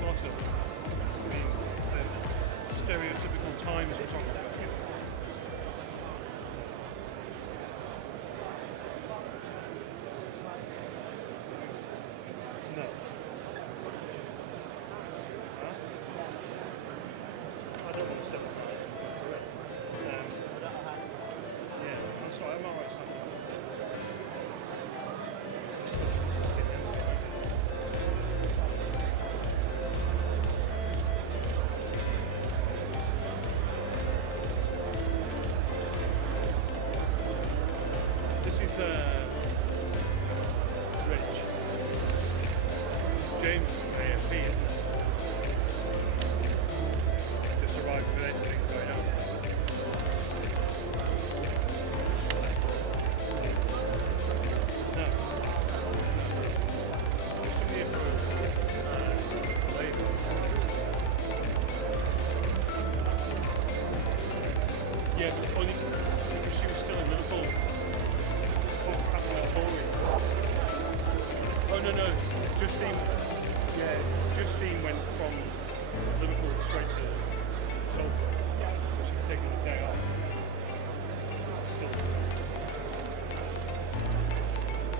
gossip, these stereotypical Times photographers. No. Huh? I don't want to step aside. Yeah, I'm sorry, I'm alright, son. This is Rich. James from AFP, isn't it? Just arrived for their thing going on. No. Just in here for Labour. Yeah, but only because she was still in Liverpool after the Tory. Oh no, Justine went from Liverpool straight to Salford. She's taking the day off. So,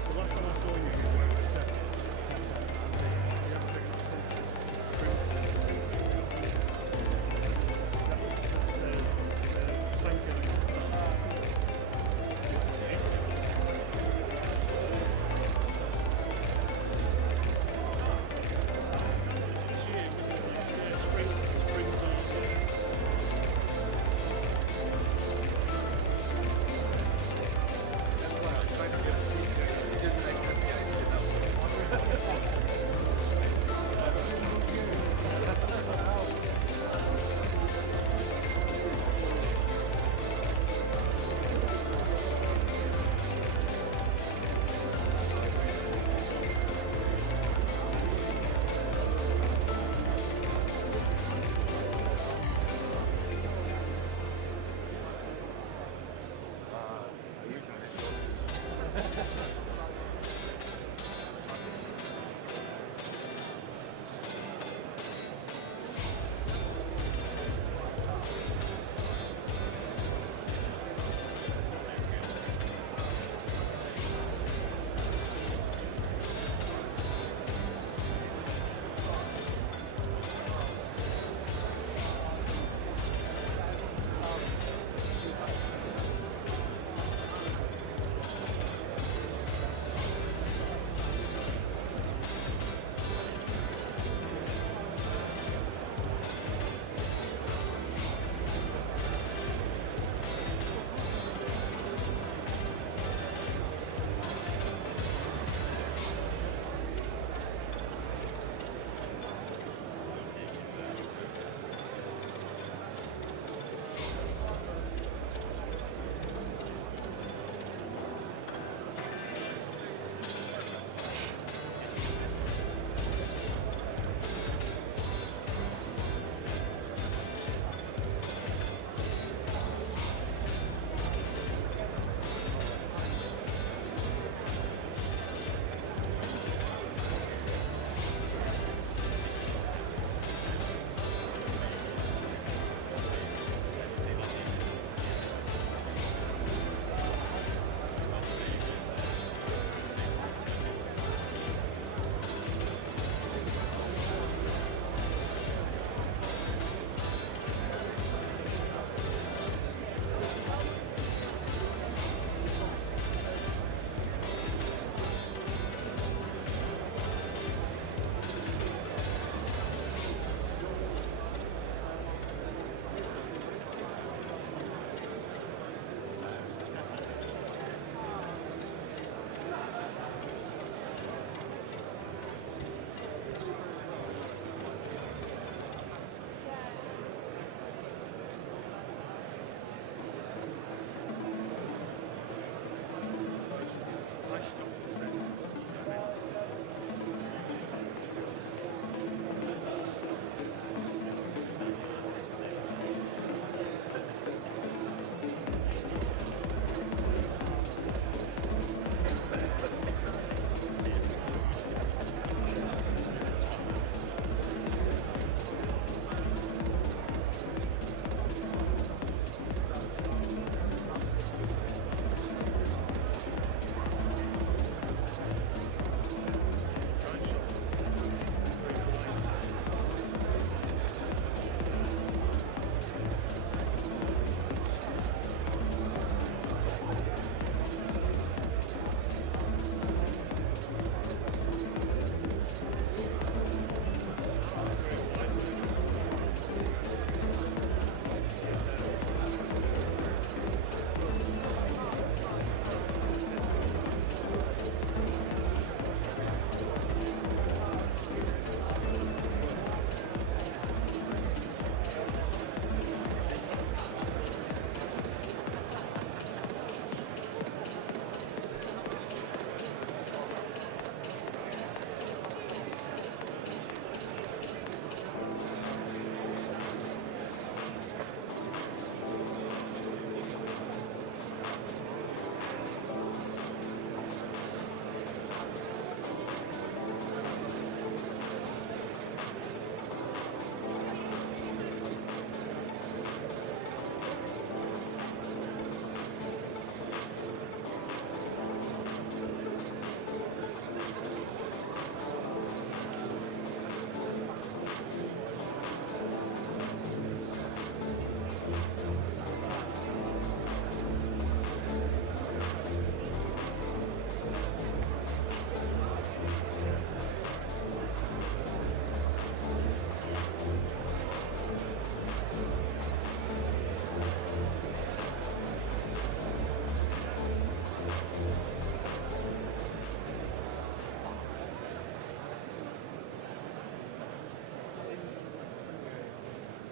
the last time I saw you were wearing a set.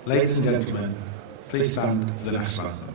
Ladies and gentlemen, please stand for the national anthem.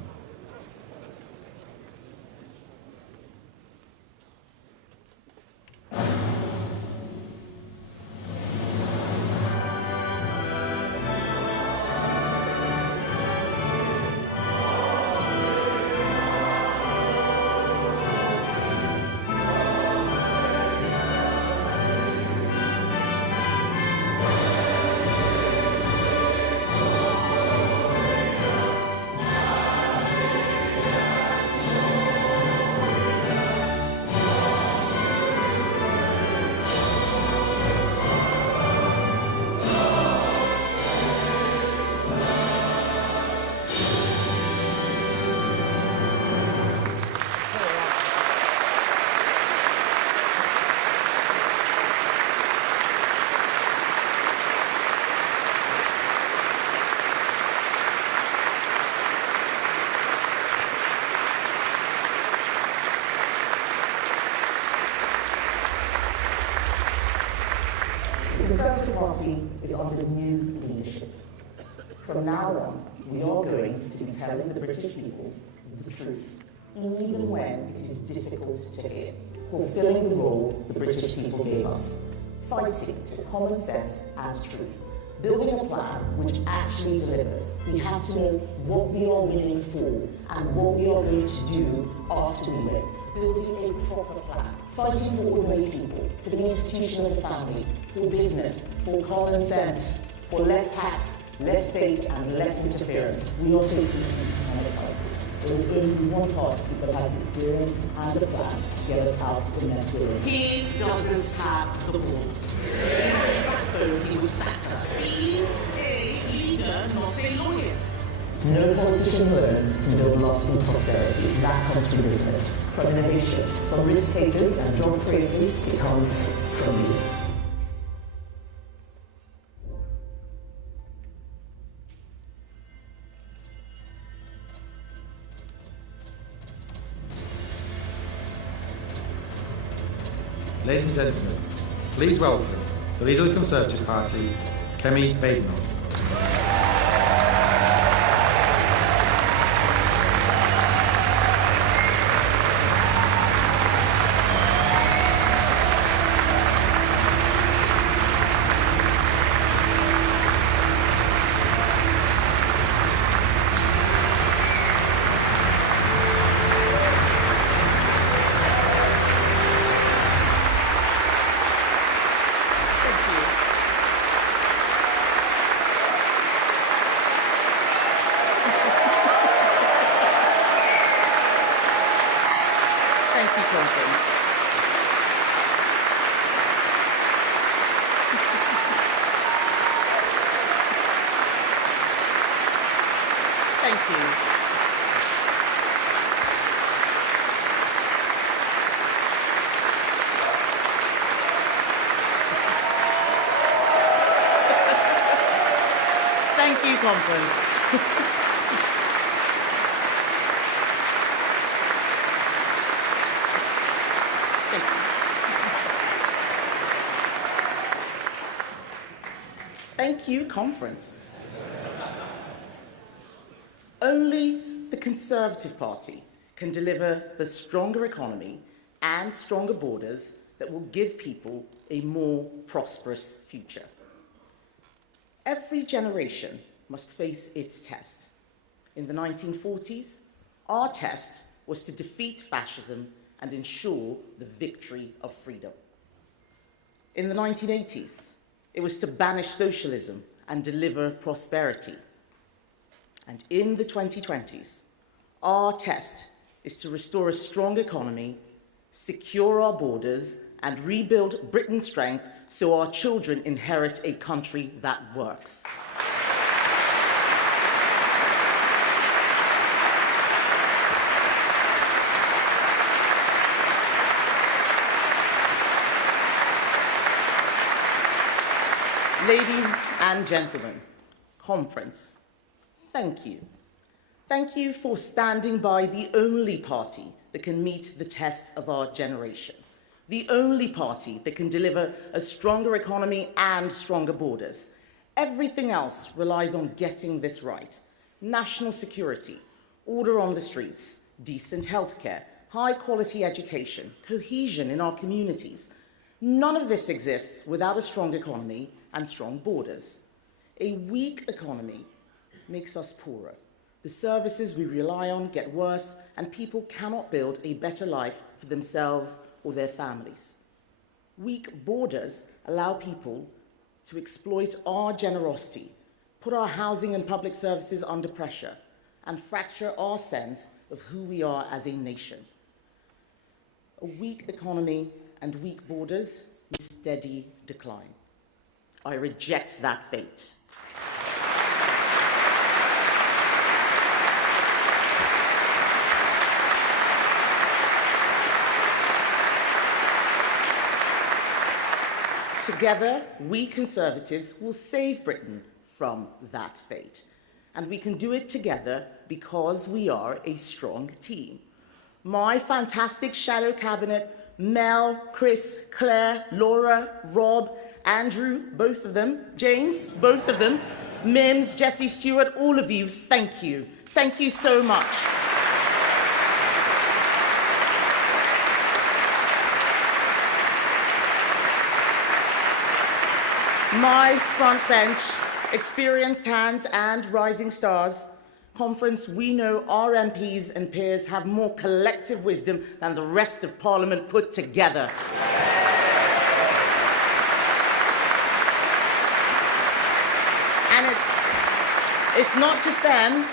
The Conservative Party is under new leadership. From now on, we are going to be telling the British people the truth, even when it is difficult to hear, fulfilling the role the British people gave us, fighting for common sense and truth, building a plan which actually delivers. We have to know what we are winning for and what we are going to do after we win. Building a proper plan, fighting for ordinary people, for the institution of the family, for business, for common sense, for less tax, less state and less interference. We are facing an economic crisis. There is only one party that has the experience and the plan to get us out of the mess we're in. He doesn't have the balls. He had a backbone, he would sack her. Be a leader, not a lawyer. No politician alone can build lasting prosperity. That comes from business, from innovation, from risk takers and job creators. It comes from you. Ladies and gentlemen, please welcome the leader of the Conservative Party, Kemi Badenoch. Thank you, Conference. Thank you. Thank you, Conference. Thank you, Conference. Only the Conservative Party can deliver the stronger economy and stronger borders that will give people a more prosperous future. Every generation must face its test. In the 1940s, our test was to defeat fascism and ensure the victory of freedom. In the 1980s, it was to banish socialism and deliver prosperity. And in the 2020s, our test is to restore a strong economy, secure our borders, and rebuild Britain's strength so our children inherit a country that works. Ladies and gentlemen, Conference, thank you. Thank you for standing by the only party that can meet the test of our generation. The only party that can deliver a stronger economy and stronger borders. Everything else relies on getting this right. National security, order on the streets, decent healthcare, high-quality education, cohesion in our communities. None of this exists without a strong economy and strong borders. A weak economy makes us poorer. The services we rely on get worse, and people cannot build a better life for themselves or their families. Weak borders allow people to exploit our generosity, put our housing and public services under pressure, and fracture our sense of who we are as a nation. A weak economy and weak borders mean steady decline. I reject that fate. Together, we Conservatives will save Britain from that fate. And we can do it together because we are a strong team. My fantastic shadow cabinet, Mel, Chris, Claire, Laura, Rob, Andrew, both of them, James, both of them, Mims, Jesse Stewart, all of you, thank you. Thank you so much. My front bench, experienced hands and rising stars, conference, we know our MPs and peers have more collective wisdom than the rest of Parliament put together. And it's not just them.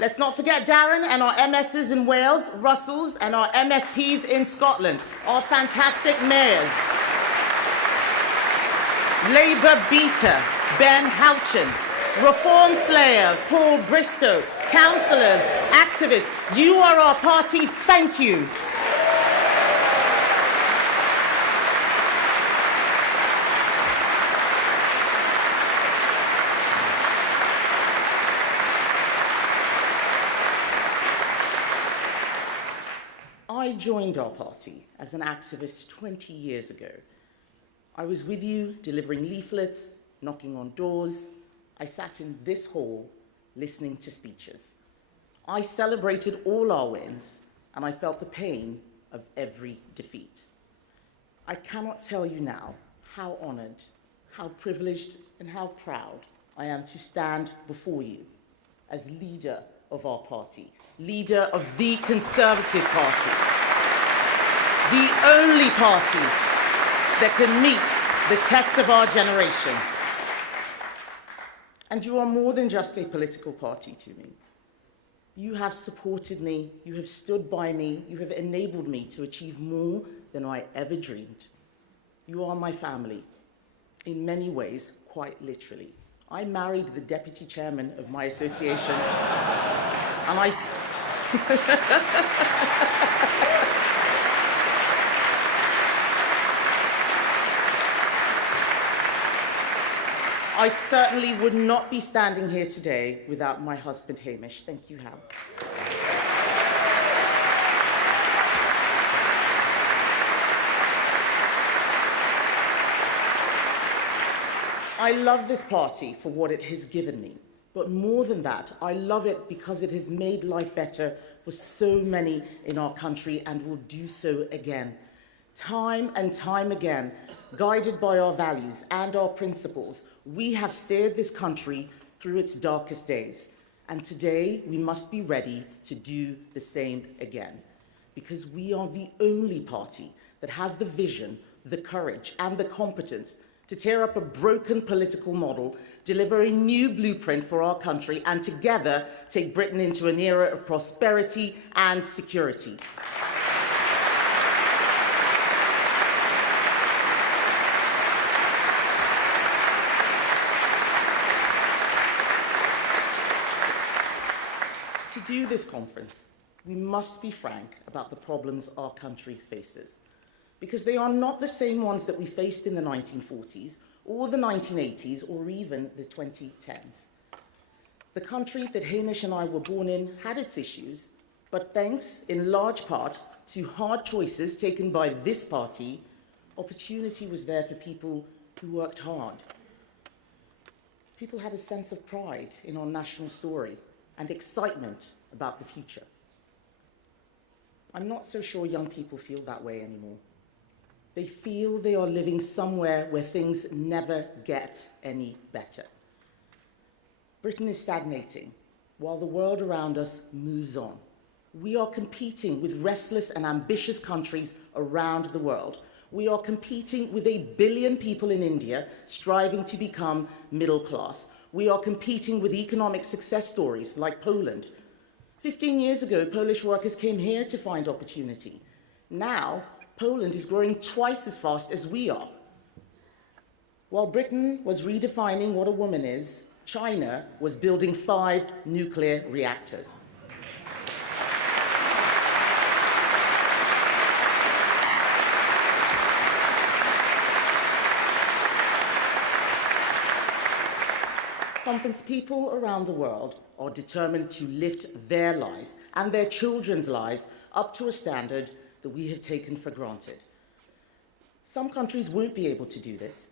Let's not forget Darren and our MSs in Wales, Russells, and our MSPs in Scotland, our fantastic mayors. Labour beater, Ben Houchin, Reform slayer, Paul Bristow, councillors, activists, you are our party, thank you. I joined our party as an activist 20 years ago. I was with you delivering leaflets, knocking on doors. I sat in this hall listening to speeches. I celebrated all our wins, and I felt the pain of every defeat. I cannot tell you now how honored, how privileged, and how proud I am to stand before you as leader of our party, leader of the Conservative Party, the only party that can meet the test of our generation. And you are more than just a political party to me. You have supported me, you have stood by me, you have enabled me to achieve more than I ever dreamed. You are my family, in many ways, quite literally. I married the deputy chairman of my association, and I certainly would not be standing here today without my husband, Hamish. Thank you, Hal. I love this party for what it has given me. But more than that, I love it because it has made life better for so many in our country and will do so again. Time and time again, guided by our values and our principles, we have steered this country through its darkest days. And today, we must be ready to do the same again. Because we are the only party that has the vision, the courage, and the competence to tear up a broken political model, deliver a new blueprint for our country, and together take Britain into an era of prosperity and security. To do this conference, we must be frank about the problems our country faces, because they are not the same ones that we faced in the 1940s or the 1980s or even the 2010s. The country that Hamish and I were born in had its issues, but thanks in large part to hard choices taken by this party, opportunity was there for people who worked hard. People had a sense of pride in our national story and excitement about the future. I'm not so sure young people feel that way anymore. They feel they are living somewhere where things never get any better. Britain is stagnating while the world around us moves on. We are competing with restless and ambitious countries around the world. We are competing with 1 billion people in India striving to become middle class. We are competing with economic success stories like Poland. 15 years ago, Polish workers came here to find opportunity. Now, Poland is growing twice as fast as we are. While Britain was redefining what a woman is, China was building 5 nuclear reactors. Conference people around the world are determined to lift their lives and their children's lives up to a standard that we have taken for granted. Some countries won't be able to do this,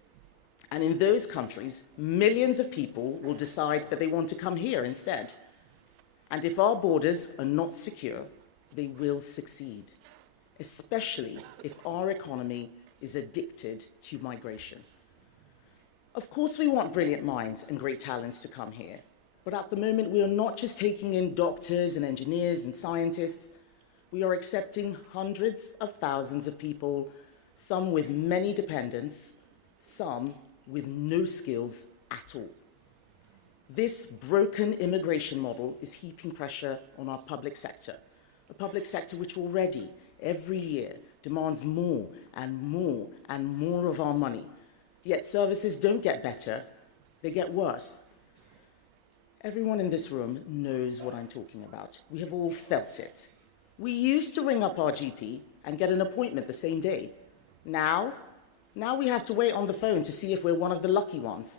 and in those countries, millions of people will decide that they want to come here instead. And if our borders are not secure, they will succeed, especially if our economy is addicted to migration. Of course, we want brilliant minds and great talents to come here, but at the moment, we are not just taking in doctors and engineers and scientists. We are accepting hundreds of thousands of people, some with many dependents, some with no skills at all. This broken immigration model is heaping pressure on our public sector, a public sector which already, every year, demands more and more and more of our money. Yet services don't get better, they get worse. Everyone in this room knows what I'm talking about. We have all felt it. We used to ring up our GP and get an appointment the same day. Now we have to wait on the phone to see if we're one of the lucky ones.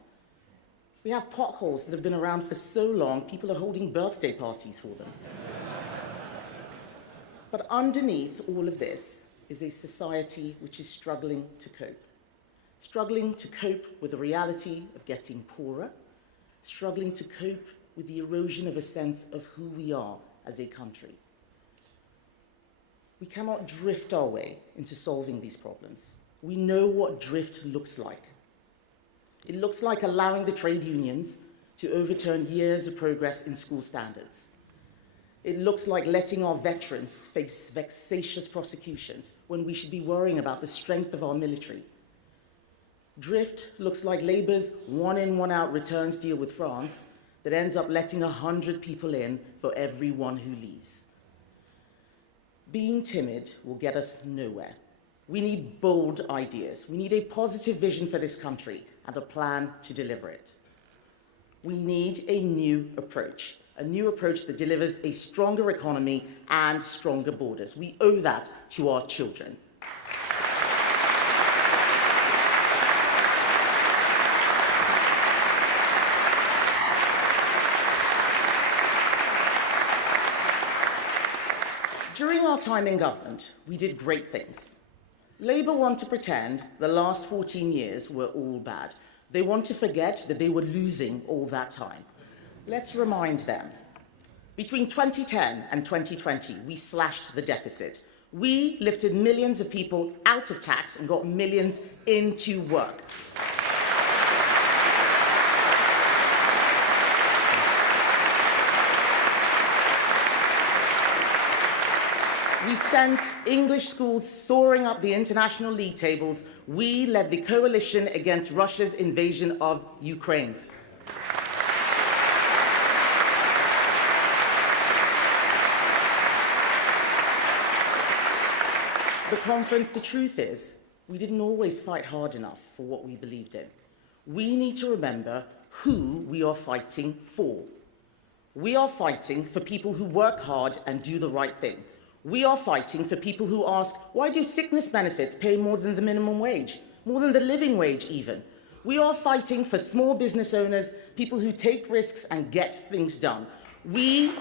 We have potholes that have been around for so long, people are holding birthday parties for them. But underneath all of this is a society which is struggling to cope. Struggling to cope with the reality of getting poorer, struggling to cope with the erosion of a sense of who we are as a country. We cannot drift our way into solving these problems. We know what drift looks like. It looks like allowing the trade unions to overturn years of progress in school standards. It looks like letting our veterans face vexatious prosecutions when we should be worrying about the strength of our military. Drift looks like Labour's one-in, one-out returns deal with France that ends up letting 100 people in for every one who leaves. Being timid will get us nowhere. We need bold ideas. We need a positive vision for this country and a plan to deliver it. We need a new approach that delivers a stronger economy and stronger borders. We owe that to our children. During our time in government, we did great things. Labour want to pretend the last 14 years were all bad. They want to forget that they were losing all that time. Let's remind them. Between 2010 and 2020, we slashed the deficit. We lifted millions of people out of tax and got millions into work. We sent English schools soaring up the international league tables. We led the coalition against Russia's invasion of Ukraine. The conference, the truth is, we didn't always fight hard enough for what we believed in. We need to remember who we are fighting for. We are fighting for people who work hard and do the right thing. We are fighting for people who ask, why do sickness benefits pay more than the minimum wage, more than the living wage even? We are fighting for small business owners, people who take risks and get things done. We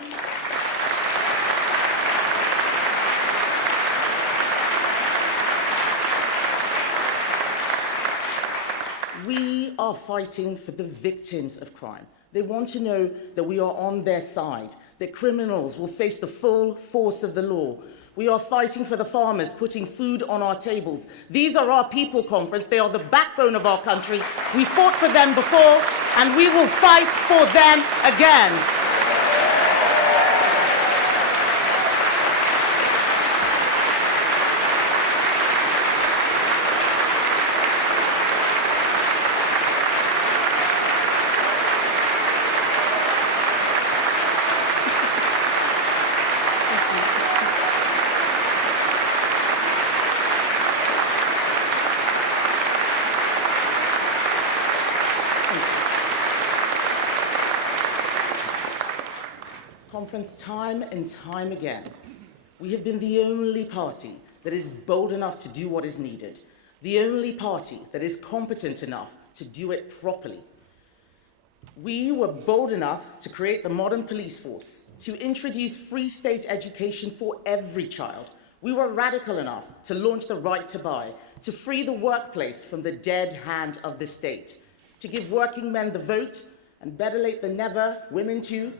are fighting for the victims of crime. They want to know that we are on their side, that criminals will face the full force of the law. We are fighting for the farmers, putting food on our tables. These are our people, Conference. They are the backbone of our country. We fought for them before, and we will fight for them again. Conference, time and time again, we have been the only party that is bold enough to do what is needed, the only party that is competent enough to do it properly. We were bold enough to create the modern police force, to introduce free state education for every child. We were radical enough to launch the right to buy, to free the workplace from the dead hand of the state, to give working men the vote, and better late than never, women too.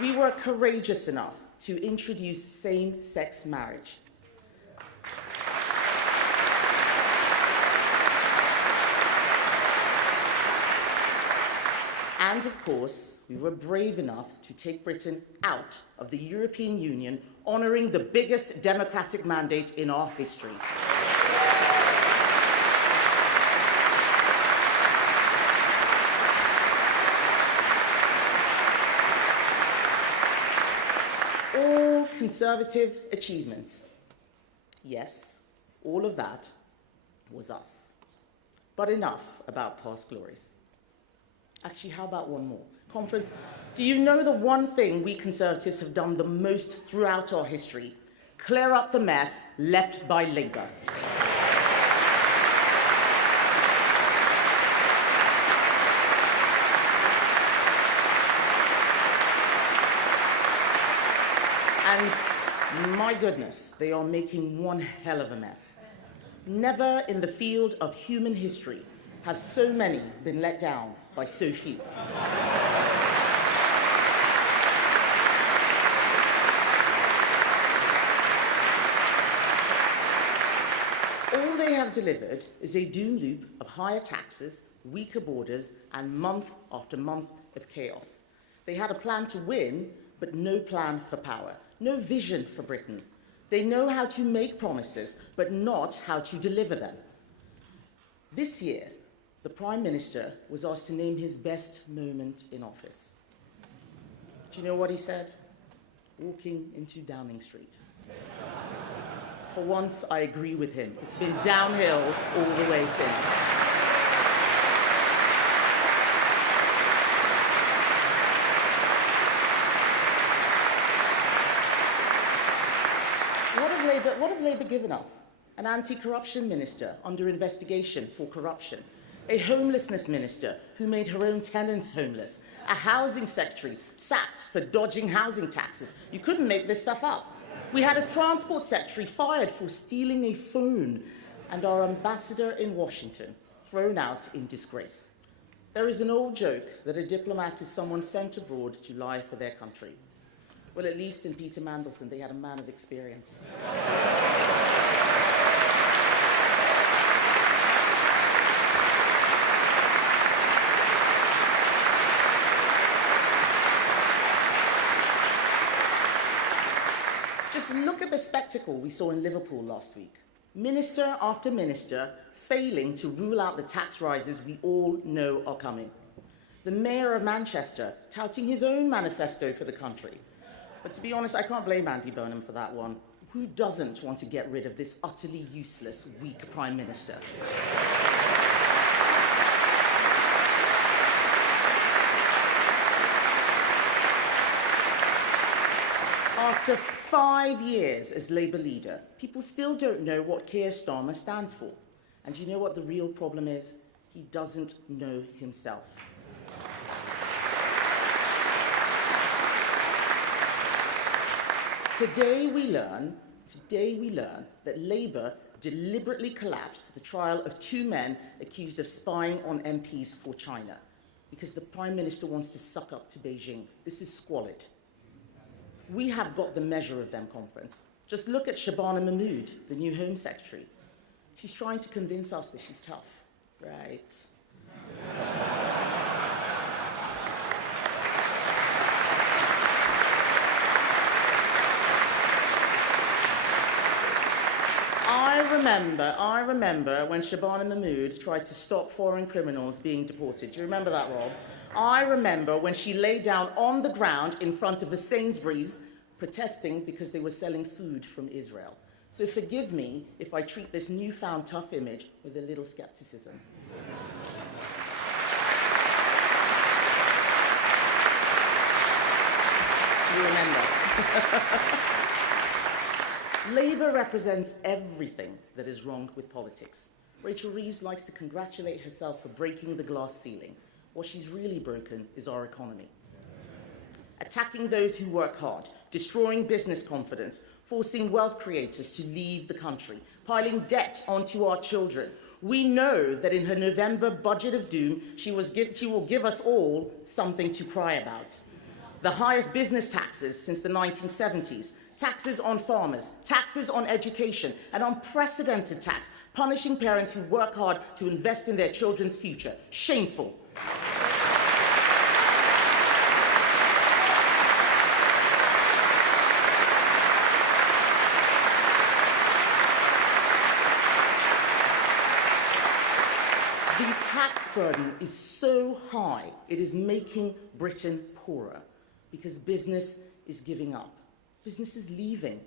We were courageous enough to introduce same-sex marriage. And of course, we were brave enough to take Britain out of the European Union, honoring the biggest democratic mandate in our history. All conservative achievements. Yes, all of that was us. But enough about past glories. Actually, how about one more? Conference, do you know the one thing we Conservatives have done the most throughout our history? Clear up the mess left by Labour. And my goodness, they are making one hell of a mess. Never in the field of human history have so many been let down by so few. All they have delivered is a doom loop of higher taxes, weaker borders, and month after month of chaos. They had a plan to win, but no plan for power, no vision for Britain. They know how to make promises, but not how to deliver them. This year, the Prime Minister was asked to name his best moment in office. Do you know what he said? Walking into Downing Street. For once, I agree with him. It's been downhill all the way since. What have Labour given us? An anti-corruption minister under investigation for corruption, a homelessness minister who made her own tenants homeless, a housing secretary sacked for dodging housing taxes. You couldn't make this stuff up. We had a transport secretary fired for stealing a phone, and our ambassador in Washington thrown out in disgrace. There is an old joke that a diplomat is someone sent abroad to lie for their country. Well, at least in Peter Mandelson, they had a man of experience. Just look at the spectacle we saw in Liverpool last week. Minister after minister failing to rule out the tax rises we all know are coming. The Mayor of Manchester touting his own manifesto for the country. But to be honest, I can't blame Andy Burnham for that one. Who doesn't want to get rid of this utterly useless, weak Prime Minister? After 5 years as Labour leader, people still don't know what Keir Starmer stands for. And you know what the real problem is? He doesn't know himself. Today we learn that Labour deliberately collapsed the trial of 2 men accused of spying on MPs for China because the Prime Minister wants to suck up to Beijing. This is squalid. We have got the measure of them, Conference. Just look at Shabana Mahmood, the new Home Secretary. She's trying to convince us that she's tough, right? I remember when Shabana Mahmood tried to stop foreign criminals being deported. Do you remember that, Rob? I remember when she lay down on the ground in front of a Sainsbury's protesting because they were selling food from Israel. So forgive me if I treat this newfound tough image with a little skepticism. You remember. Labour represents everything that is wrong with politics. Rachel Reeves likes to congratulate herself for breaking the glass ceiling. What she's really broken is our economy. Attacking those who work hard, destroying business confidence, forcing wealth creators to leave the country, piling debt onto our children. We know that in her November budget of doom, she will give us all something to cry about. The highest business taxes since the 1970s, taxes on farmers, taxes on education, an unprecedented tax, punishing parents who work hard to invest in their children's future. Shameful. The tax burden is so high, it is making Britain poorer because business is giving up. Business is leaving.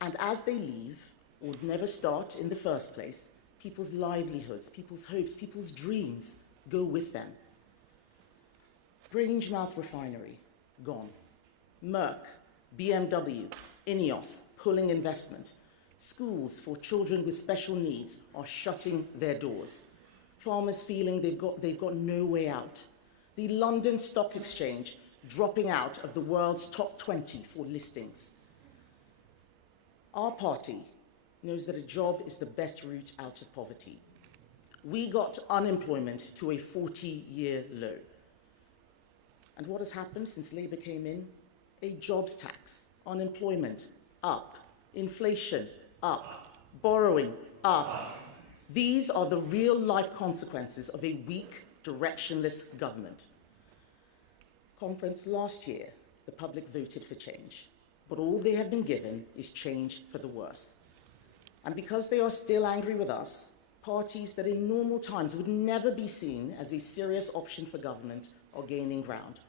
And as they leave, or never start in the first place, people's livelihoods, people's hopes, people's dreams go with them. Grangemouth Refinery, gone. Merck, BMW, Ineos, pulling investment. Schools for children with special needs are shutting their doors. Farmers feeling they've got no way out. The London Stock Exchange dropping out of the world's top 20 for listings. Our party knows that a job is the best route out of poverty. We got unemployment to a 40-year low. And what has happened since Labour came in? A jobs tax, unemployment up, inflation up, borrowing up. These are the real-life consequences of a weak, directionless government. Conference last year, the public voted for change. But all they have been given is change for the worse. And because they are still angry with us, parties that in normal times would never be seen as a serious option for government are gaining ground,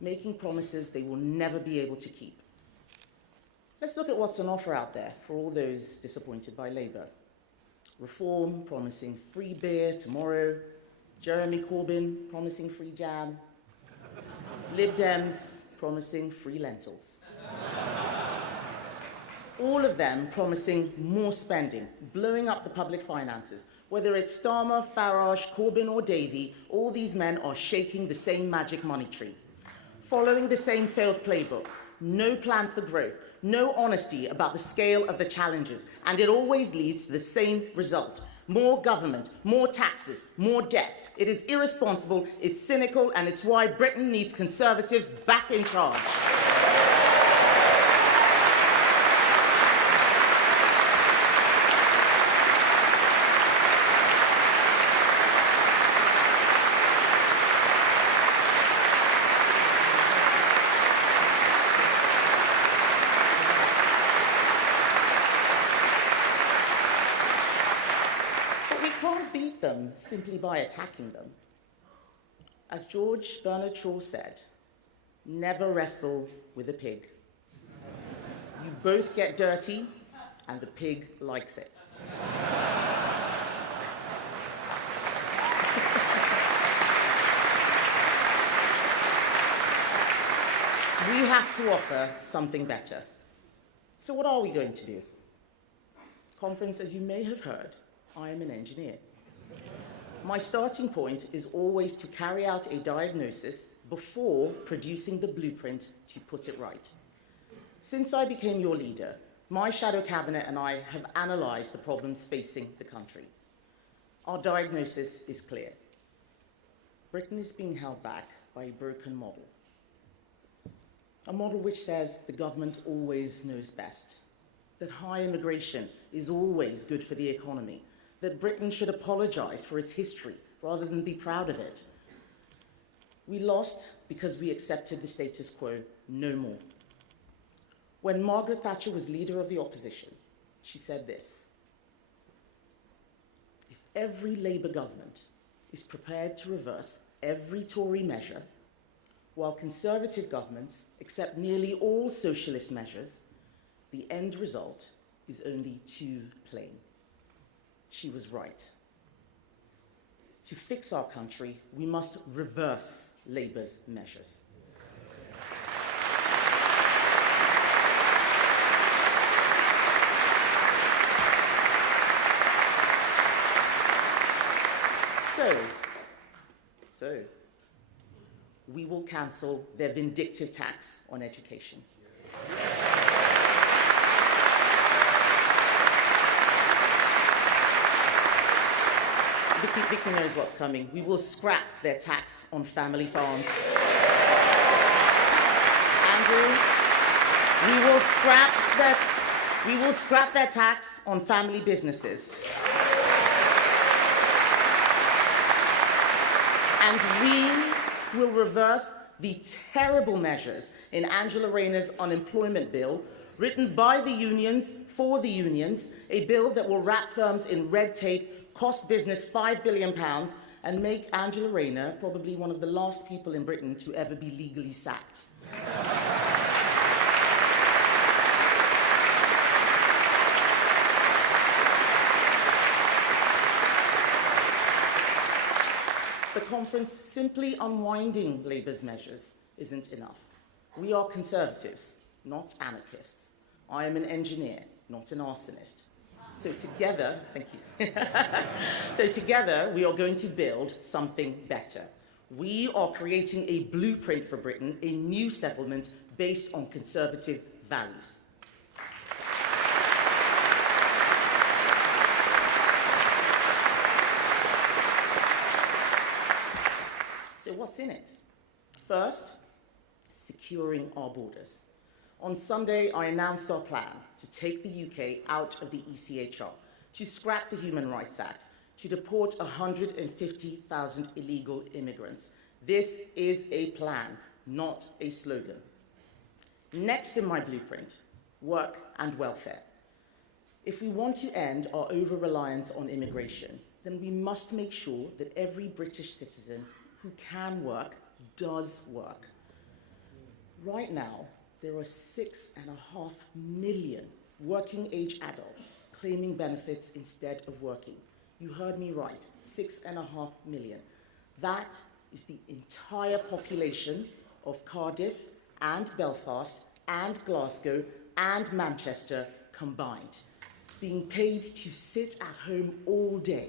making promises they will never be able to keep. Let's look at what's on offer out there for all those disappointed by Labour. Reform promising free beer tomorrow, Jeremy Corbyn promising free jam, Lib Dems promising free lentils. All of them promising more spending, blowing up the public finances. Whether it's Starmer, Farage, Corbyn or Davey, all these men are shaking the same magic money tree. Following the same failed playbook, no plan for growth, no honesty about the scale of the challenges, and it always leads to the same result. More government, more taxes, more debt. It is irresponsible, it's cynical, and it's why Britain needs Conservatives back in charge. Simply by attacking them. As George Bernard Shaw said, never wrestle with a pig. You both get dirty, and the pig likes it. We have to offer something better. So what are we going to do? Conference, as you may have heard, I am an engineer. My starting point is always to carry out a diagnosis before producing the blueprint to put it right. Since I became your leader, my shadow cabinet and I have analysed the problems facing the country. Our diagnosis is clear. Britain is being held back by a broken model. A model which says the government always knows best, that high immigration is always good for the economy, that Britain should apologise for its history rather than be proud of it. We lost because we accepted the status quo no more. When Margaret Thatcher was leader of the opposition, she said this: if every Labour government is prepared to reverse every Tory measure, while Conservative governments accept nearly all socialist measures, the end result is only too plain. She was right. To fix our country, we must reverse Labour's measures. So, we will cancel their vindictive tax on education. Vicky knows what's coming. We will scrap their tax on family farms. Andrew, we will scrap their tax on family businesses. And we will reverse the terrible measures in Angela Rayner's unemployment bill, written by the unions, for the unions, a bill that will wrap firms in red tape, cost business £5 billion, and make Angela Rayner probably one of the last people in Britain to ever be legally sacked. The conference simply unwinding Labour's measures isn't enough. We are Conservatives, not anarchists. I am an engineer, not an arsonist. So together, thank you. So together, we are going to build something better. We are creating a blueprint for Britain, a new settlement based on Conservative values. So what's in it? First, securing our borders. On Sunday, I announced our plan to take the UK out of the ECHR, to scrap the Human Rights Act, to deport 150,000 illegal immigrants. This is a plan, not a slogan. Next in my blueprint, work and welfare. If we want to end our over-reliance on immigration, then we must make sure that every British citizen who can work does work. Right now, there are 6.5 million working-age adults claiming benefits instead of working. You heard me right, 6.5 million. That is the entire population of Cardiff and Belfast and Glasgow and Manchester combined, being paid to sit at home all day.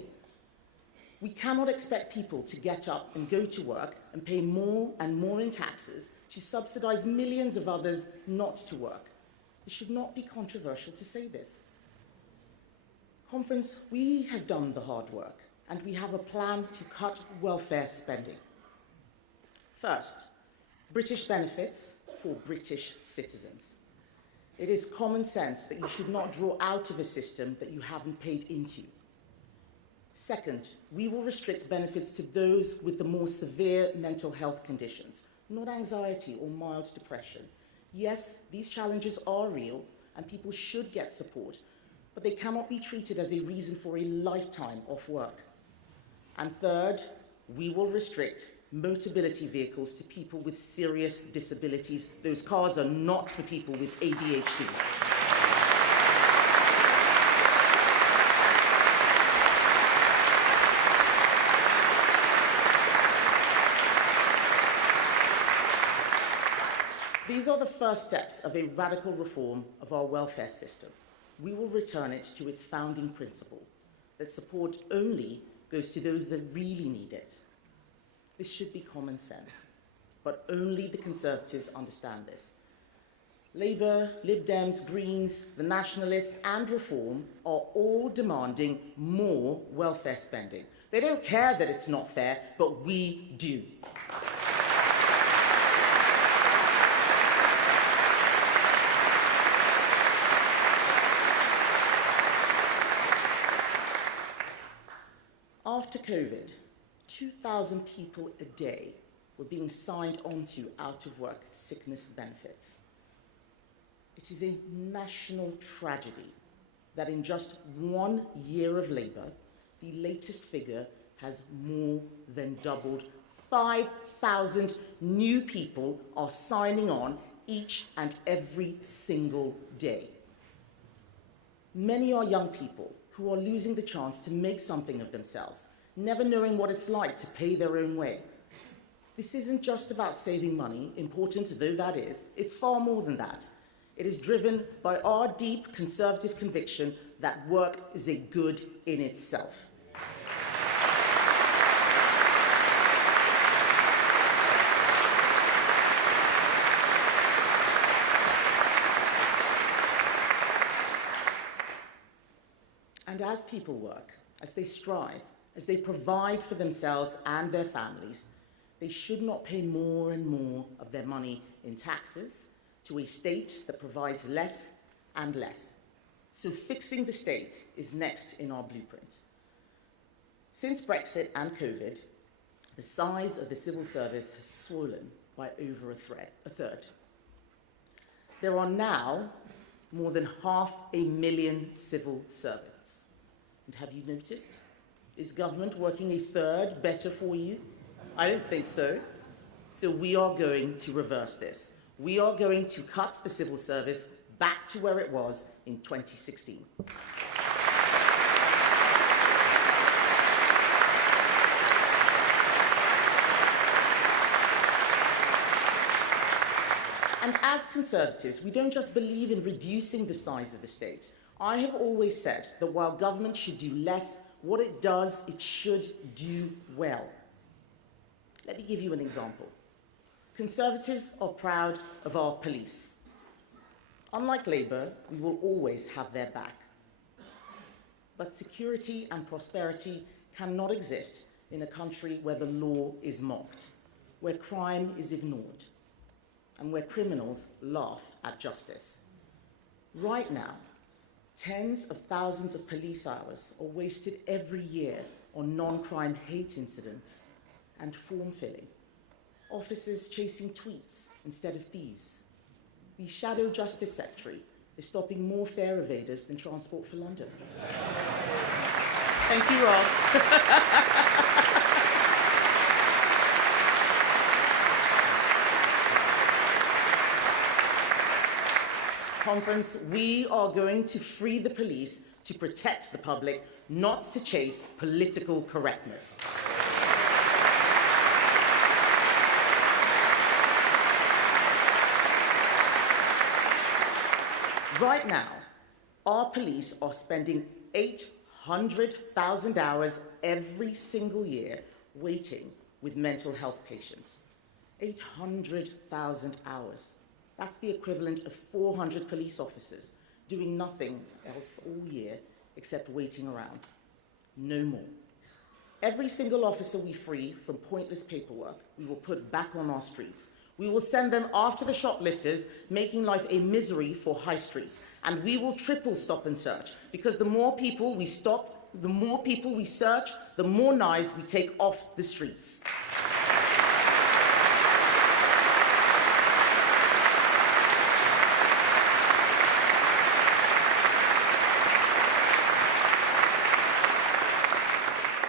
We cannot expect people to get up and go to work and pay more and more in taxes to subsidise millions of others not to work. It should not be controversial to say this. Conference, we have done the hard work, and we have a plan to cut welfare spending. First, British benefits for British citizens. It is common sense that you should not draw out of a system that you haven't paid into. Second, we will restrict benefits to those with the more severe mental health conditions, not anxiety or mild depression. Yes, these challenges are real and people should get support, but they cannot be treated as a reason for a lifetime off work. And third, we will restrict mobility vehicles to people with serious disabilities. Those cars are not for people with ADHD. These are the first steps of a radical reform of our welfare system. We will return it to its founding principle, that support only goes to those that really need it. This should be common sense, but only the Conservatives understand this. Labour, Lib Dems, Greens, the Nationalists and Reform are all demanding more welfare spending. They don't care that it's not fair, but we do. After COVID, 2,000 people a day were being signed onto out-of-work sickness benefits. It is a national tragedy that in just 1 year of Labour, the latest figure has more than doubled. 5,000 new people are signing on each and every single day. Many are young people who are losing the chance to make something of themselves, never knowing what it's like to pay their own way. This isn't just about saving money, important though that is, it's far more than that. It is driven by our deep conservative conviction that work is a good in itself. And as people work, as they strive, as they provide for themselves and their families, they should not pay more and more of their money in taxes to a state that provides less and less. So fixing the state is next in our blueprint. Since Brexit and COVID, the size of the civil service has swollen by over a third. There are now more than 500,000 civil servants. And have you noticed? Is government working a third better for you? I don't think so. So we are going to reverse this. We are going to cut the civil service back to where it was in 2016. And as Conservatives, we don't just believe in reducing the size of the state. I have always said that while government should do less, what it does, it should do well. Let me give you an example. Conservatives are proud of our police. Unlike Labour, we will always have their back. But security and prosperity cannot exist in a country where the law is mocked, where crime is ignored, and where criminals laugh at justice. Right now, tens of thousands of police hours are wasted every year on non-crime hate incidents and form filling. Officers chasing tweets instead of thieves. The Shadow Justice Secretary is stopping more fare evaders than Transport for London. Thank you, Rob. Conference, we are going to free the police to protect the public, not to chase political correctness. Right now, our police are spending 800,000 hours every single year waiting with mental health patients. 800,000 hours. That's the equivalent of 400 police officers doing nothing else all year except waiting around. No more. Every single officer we free from pointless paperwork, we will put back on our streets. We will send them after the shoplifters, making life a misery for high streets. And we will triple stop and search, because the more people we stop, the more people we search, the more knives we take off the streets.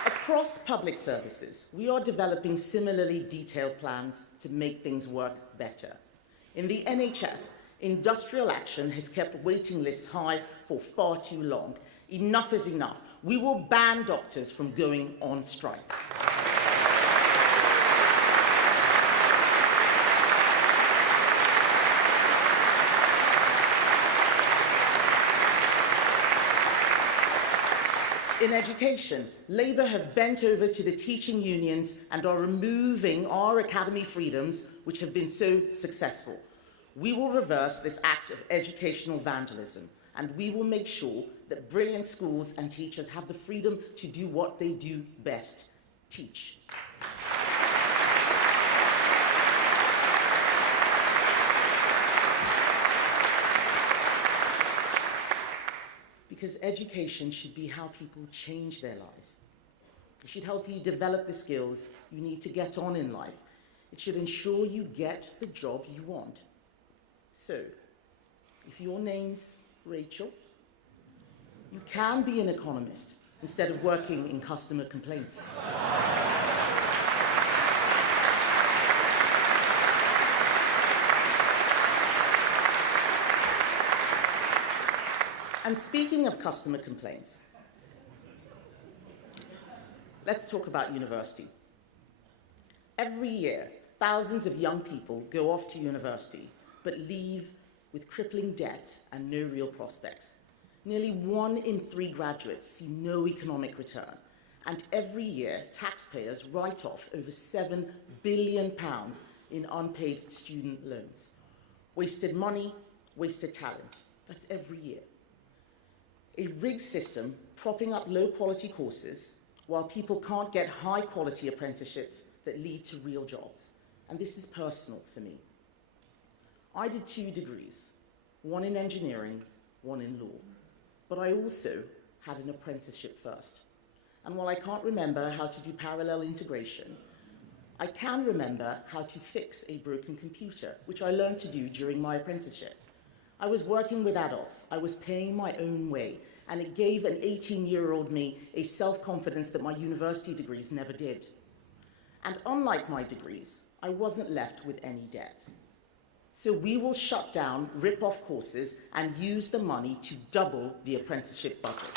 Across public services, we are developing similarly detailed plans to make things work better. In the NHS, industrial action has kept waiting lists high for far too long. Enough is enough. We will ban doctors from going on strike. In education, Labour have bent over to the teaching unions and are removing our academy freedoms, which have been so successful. We will reverse this act of educational vandalism, and we will make sure that brilliant schools and teachers have the freedom to do what they do best: teach. Because education should be how people change their lives. It should help you develop the skills you need to get on in life. It should ensure you get the job you want. So, if your name's Rachel, you can be an economist instead of working in customer complaints. And speaking of customer complaints, let's talk about university. Every year, thousands of young people go off to university, but leave with crippling debt and no real prospects. Nearly 1 in 3 graduates see no economic return, and every year, taxpayers write off over £7 billion in unpaid student loans. Wasted money, wasted talent. That's every year. A rigged system propping up low-quality courses while people can't get high-quality apprenticeships that lead to real jobs. And this is personal for me. I did 2 degrees, one in engineering, one in law. But I also had an apprenticeship first. And while I can't remember how to do parallel integration, I can remember how to fix a broken computer, which I learned to do during my apprenticeship. I was working with adults, I was paying my own way, and it gave an 18-year-old me a self-confidence that my university degrees never did. And unlike my degrees, I wasn't left with any debt. So we will shut down rip-off courses and use the money to double the apprenticeship budget.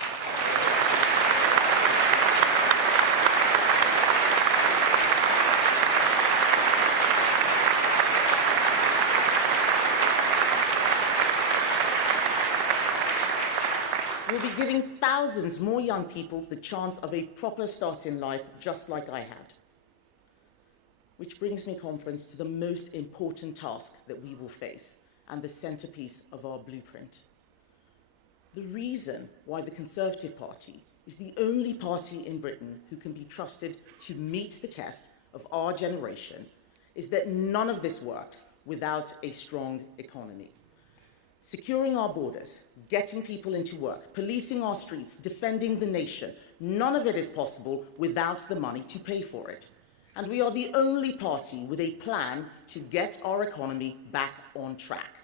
We'll be giving thousands more young people the chance of a proper start in life, just like I had. Which brings me, conference, to the most important task that we will face, and the centerpiece of our blueprint. The reason why the Conservative Party is the only party in Britain who can be trusted to meet the test of our generation is that none of this works without a strong economy. Securing our borders, getting people into work, policing our streets, defending the nation, none of it is possible without the money to pay for it. And we are the only party with a plan to get our economy back on track.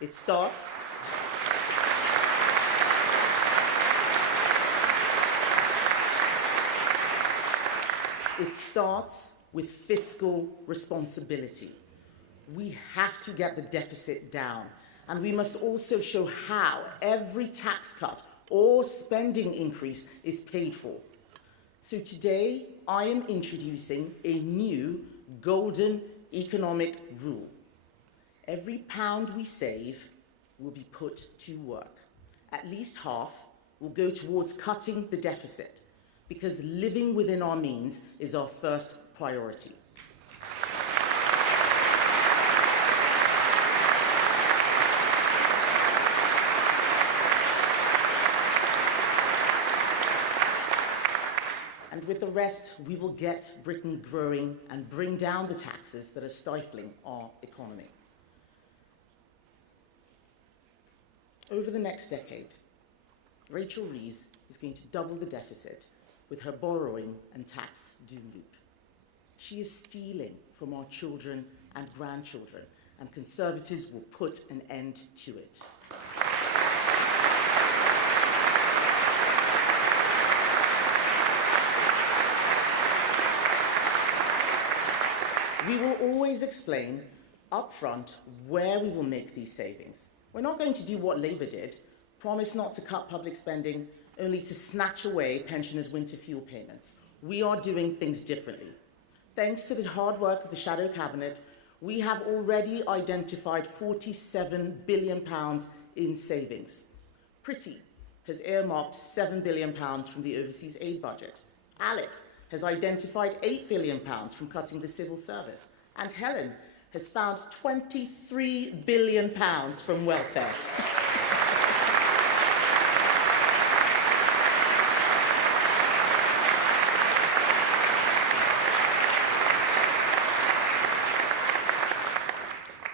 It starts with fiscal responsibility. We have to get the deficit down. And we must also show how every tax cut or spending increase is paid for. So today, I am introducing a new golden economic rule. Every pound we save will be put to work. At least half will go towards cutting the deficit, because living within our means is our first priority. And with the rest, we will get Britain growing and bring down the taxes that are stifling our economy. Over the next decade, Rachel Reeves is going to double the deficit with her borrowing and tax doom loop. She is stealing from our children and grandchildren, and Conservatives will put an end to it. We will always explain upfront where we will make these savings. We're not going to do what Labour did, promise not to cut public spending, only to snatch away pensioners' winter fuel payments. We are doing things differently. Thanks to the hard work of the Shadow Cabinet, we have already identified £47 billion in savings. Pretty has earmarked £7 billion from the overseas aid budget. Alex has identified £8 billion from cutting the civil service. And Helen has found £23 billion from welfare.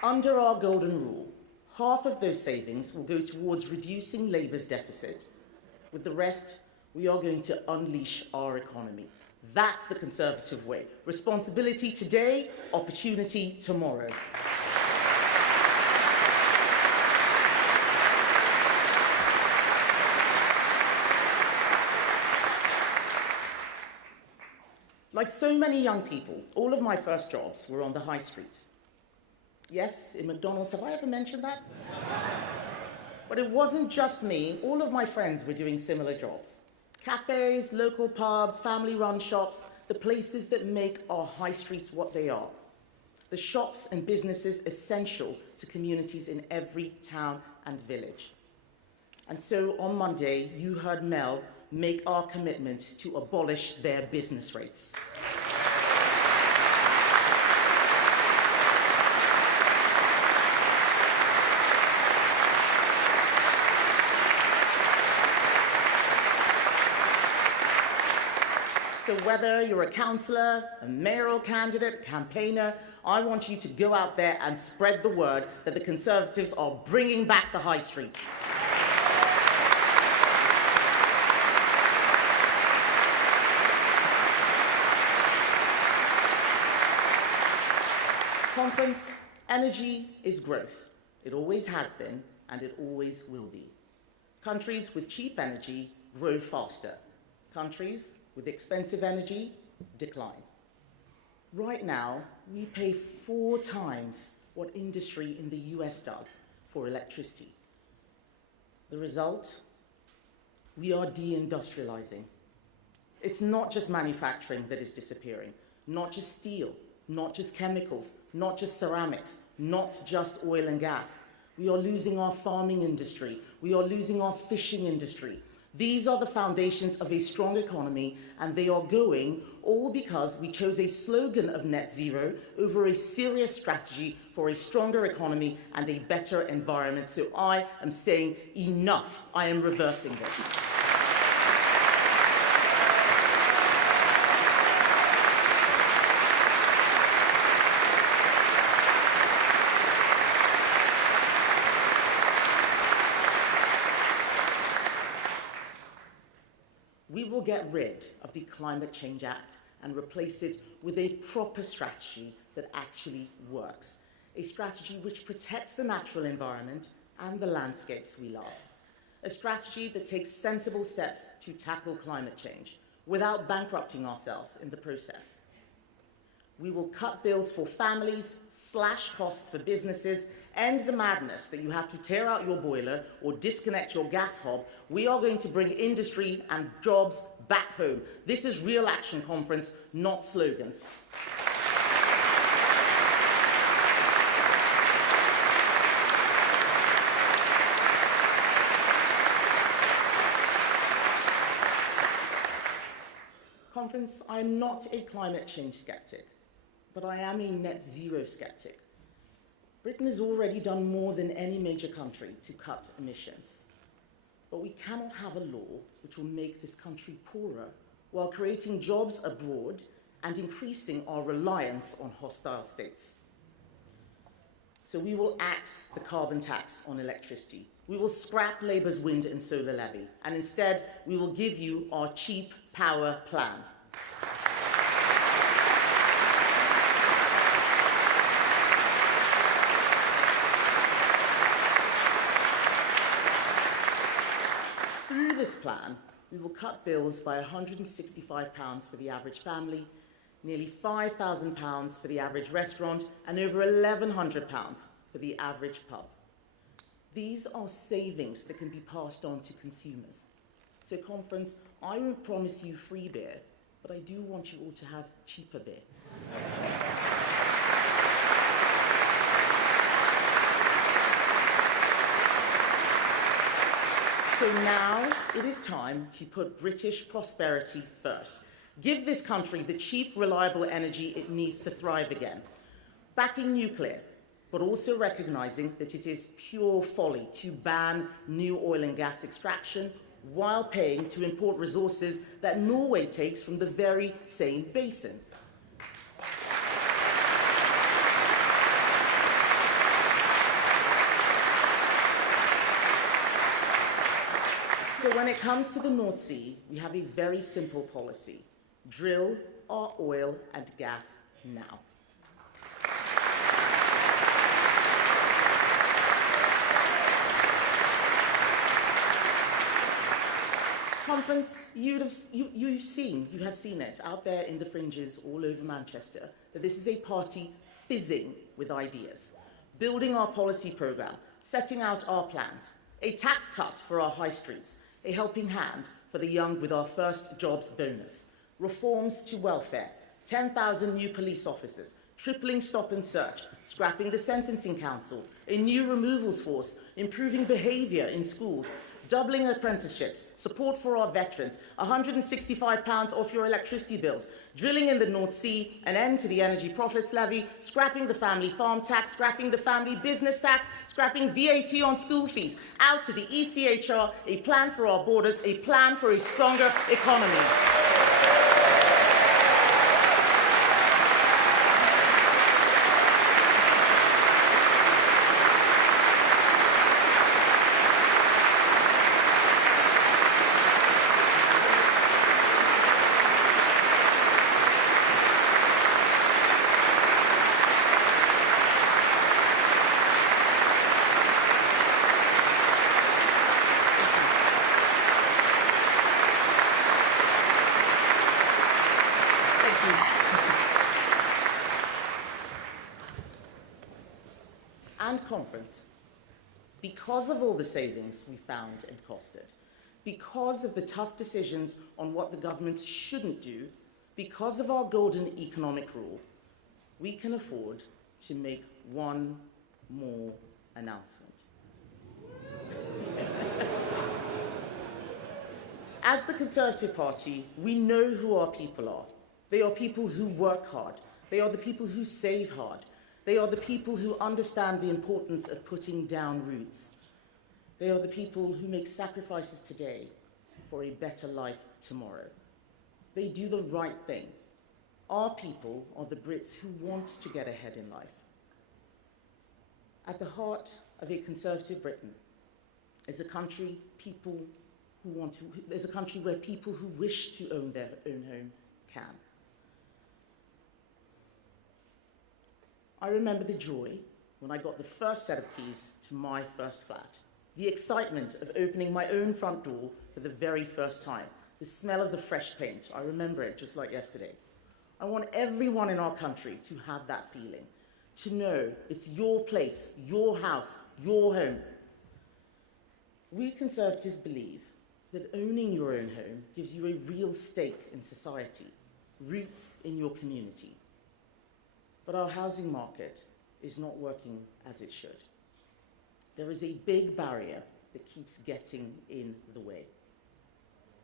Under our golden rule, half of those savings will go towards reducing Labour's deficit. With the rest, we are going to unleash our economy. That's the Conservative way. Responsibility today, opportunity tomorrow. Like so many young people, all of my first jobs were on the high street. Yes, in McDonald's, have I ever mentioned that? But it wasn't just me. All of my friends were doing similar jobs. Cafes, local pubs, family-run shops, the places that make our high streets what they are. The shops and businesses essential to communities in every town and village. And so on Monday, you heard Mel make our commitment to abolish their business rates. So whether you're a councillor, a mayoral candidate, campaigner, I want you to go out there and spread the word that the Conservatives are bringing back the high street. Conference, energy is growth. It always has been, and it always will be. Countries with cheap energy grow faster. Countries with expensive energy decline. Right now, we pay 4 times what industry in the US does for electricity. The result? We are deindustrializing. It's not just manufacturing that is disappearing, not just steel, not just chemicals, not just ceramics, not just oil and gas. We are losing our farming industry. We are losing our fishing industry. These are the foundations of a strong economy, and they are going all because we chose a slogan of net zero over a serious strategy for a stronger economy and a better environment. So I am saying enough. I am reversing this. We will get rid of the Climate Change Act and replace it with a proper strategy that actually works. A strategy which protects the natural environment and the landscapes we love. A strategy that takes sensible steps to tackle climate change without bankrupting ourselves in the process. We will cut bills for families, slash costs for businesses, end the madness that you have to tear out your boiler or disconnect your gas hob. We are going to bring industry and jobs back home. This is real action, conference, not slogans. Conference, I'm not a climate change skeptic, but I am a net zero skeptic. Britain has already done more than any major country to cut emissions. But we cannot have a law which will make this country poorer while creating jobs abroad and increasing our reliance on hostile states. So we will axe the carbon tax on electricity. We will scrap Labour's wind and solar levy, and instead we will give you our cheap power plan. Through this plan, we will cut bills by £165 for the average family, nearly £5,000 for the average restaurant, and over £1,100 for the average pub. These are savings that can be passed on to consumers. So, conference, I won't promise you free beer, but I do want you all to have cheaper beer. So now it is time to put British prosperity first. Give this country the cheap, reliable energy it needs to thrive again. backing nuclear, but also recognizing that it is pure folly to ban new oil and gas extraction while paying to import resources that Norway takes from the very same basin. So when it comes to the North Sea, we have a very simple policy. Drill our oil and gas now. Conference, you have seen it out there in the fringes all over Manchester, that this is a party fizzing with ideas, building our policy programme, setting out our plans, a tax cut for our high streets, a helping hand for the young with our first jobs bonus, reforms to welfare, 10,000 new police officers, tripling stop and search, scrapping the sentencing council, a new removals force, improving behaviour in schools, doubling apprenticeships, support for our veterans, £165 off your electricity bills, drilling in the North Sea, an end to the energy profits levy, scrapping the family farm tax, scrapping the family business tax, scrapping VAT on school fees, out to the ECHR, a plan for our borders, a plan for a stronger economy. And conference, because of all the savings we found and costed, because of the tough decisions on what the government shouldn't do, because of our golden economic rule, we can afford to make one more announcement. As the Conservative Party, we know who our people are. They are people who work hard. They are the people who save hard. They are the people who understand the importance of putting down roots. They are the people who make sacrifices today for a better life tomorrow. They do the right thing. Our people are the Brits who want to get ahead in life. At the heart of a conservative Britain is a country there's a country where people who wish to own their own home can. I remember the joy when I got the first set of keys to my first flat, the excitement of opening my own front door for the very first time, the smell of the fresh paint. I remember it just like yesterday. I want everyone in our country to have that feeling, to know it's your place, your house, your home. We Conservatives believe that owning your own home gives you a real stake in society, roots in your community. But our housing market is not working as it should. There is a big barrier that keeps getting in the way.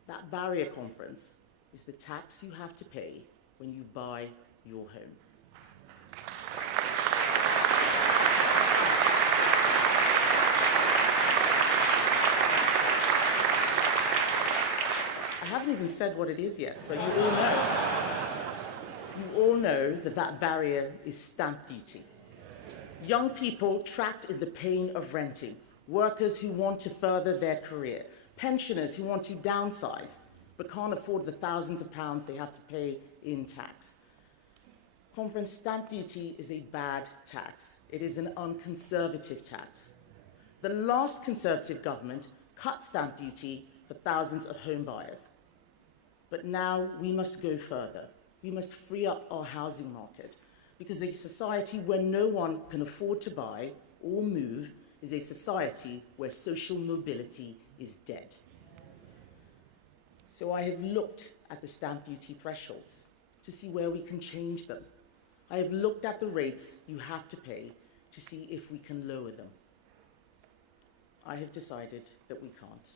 That barrier, conference, is the tax you have to pay when you buy your home. I haven't even said what it is yet, but you all know. You all know that that barrier is stamp duty. Young people trapped in the pain of renting, workers who want to further their career, pensioners who want to downsize but can't afford the thousands of pounds they have to pay in tax. Conference, stamp duty is a bad tax. It is an unconservative tax. The last Conservative government cut stamp duty for thousands of home buyers. But now we must go further. We must free up our housing market, because a society where no one can afford to buy or move is a society where social mobility is dead. So I have looked at the stamp duty thresholds to see where we can change them. I have looked at the rates you have to pay to see if we can lower them. I have decided that we can't,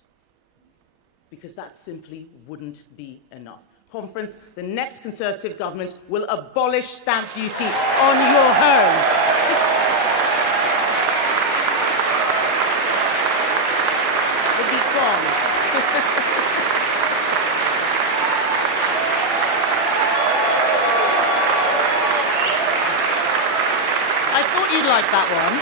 because that simply wouldn't be enough. Conference, the next Conservative government will abolish stamp duty on your home. It'll be gone. I thought you'd like that one.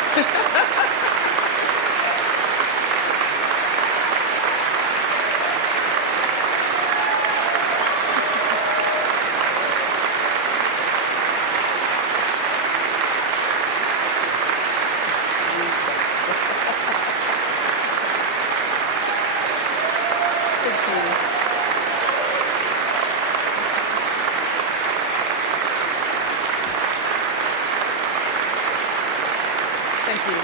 Thank you.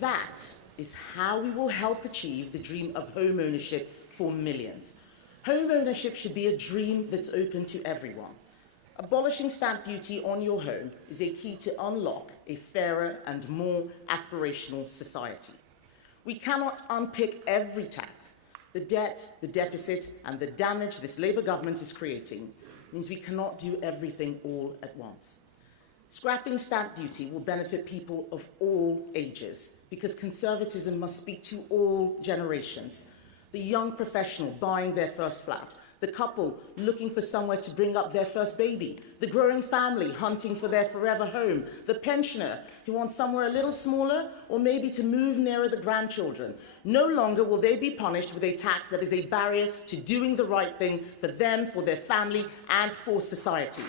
That is how we will help achieve the dream of home ownership for millions. Home ownership should be a dream that's open to everyone. Abolishing stamp duty on your home is a key to unlock a fairer and more aspirational society. We cannot unpick every tax. The debt, the deficit, and the damage this Labour government is creating means we cannot do everything all at once. Scrapping stamp duty will benefit people of all ages because conservatism must speak to all generations. The young professional buying their first flat, the couple looking for somewhere to bring up their first baby, the growing family hunting for their forever home, the pensioner who wants somewhere a little smaller or maybe to move nearer the grandchildren. No longer will they be punished with a tax that is a barrier to doing the right thing for them, for their family, and for society.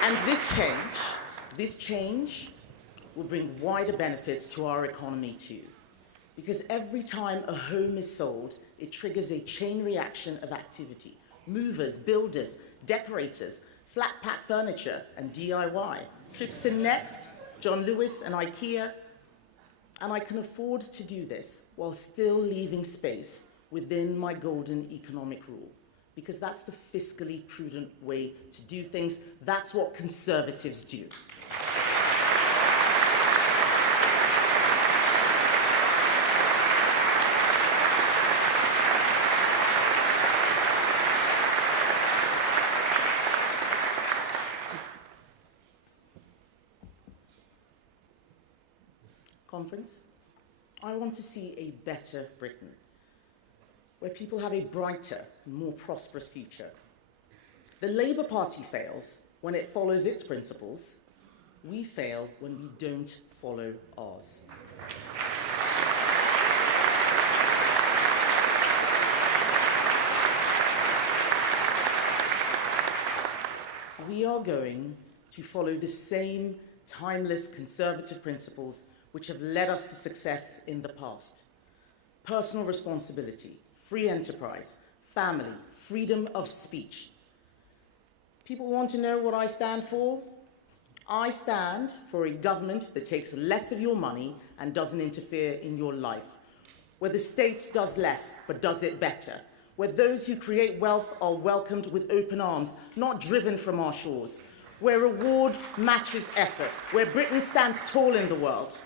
And this change will bring wider benefits to our economy too. Because every time a home is sold, it triggers a chain reaction of activity. Movers, builders, decorators, flat pack furniture and DIY, trips to Next, John Lewis and IKEA. And I can afford to do this while still leaving space within my golden economic rule. Because that's the fiscally prudent way to do things. That's what conservatives do. Conference, I want to see a better Britain, where people have a brighter and more prosperous future. The Labour Party fails when it follows its principles. We fail when we don't follow ours. We are going to follow the same timeless conservative principles which have led us to success in the past. Personal responsibility, free enterprise, family, freedom of speech. People want to know what I stand for? I stand for a government that takes less of your money and doesn't interfere in your life, where the state does less but does it better, where those who create wealth are welcomed with open arms, not driven from our shores, where reward matches effort, where Britain stands tall in the world.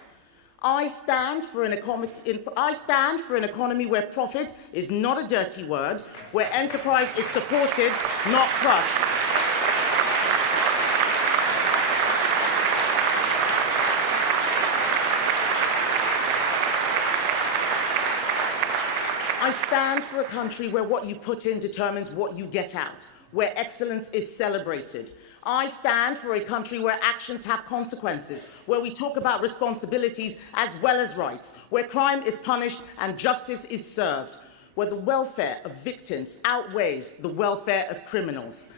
I stand for an economy where profit is not a dirty word, where enterprise is supported, not crushed. I stand for a country where what you put in determines what you get out, where excellence is celebrated. I stand for a country where actions have consequences, where we talk about responsibilities as well as rights, where crime is punished and justice is served, where the welfare of victims outweighs the welfare of criminals.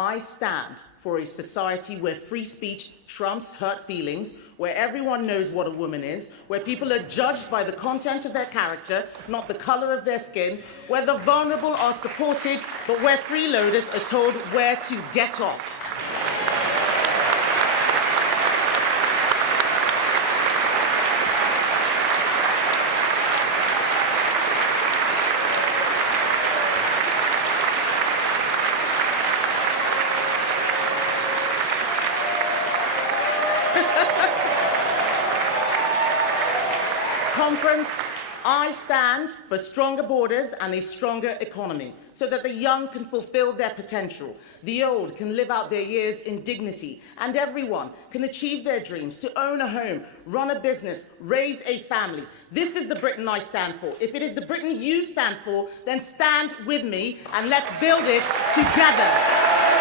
I stand for a society where free speech trumps hurt feelings, where everyone knows what a woman is, where people are judged by the content of their character, not the color of their skin, where the vulnerable are supported, but where freeloaders are told where to get off. Conference, I stand for stronger borders and a stronger economy so that the young can fulfill their potential, the old can live out their years in dignity, and everyone can achieve their dreams to own a home, run a business, raise a family. This is the Britain I stand for. If it is the Britain you stand for, then stand with me and let's build it together.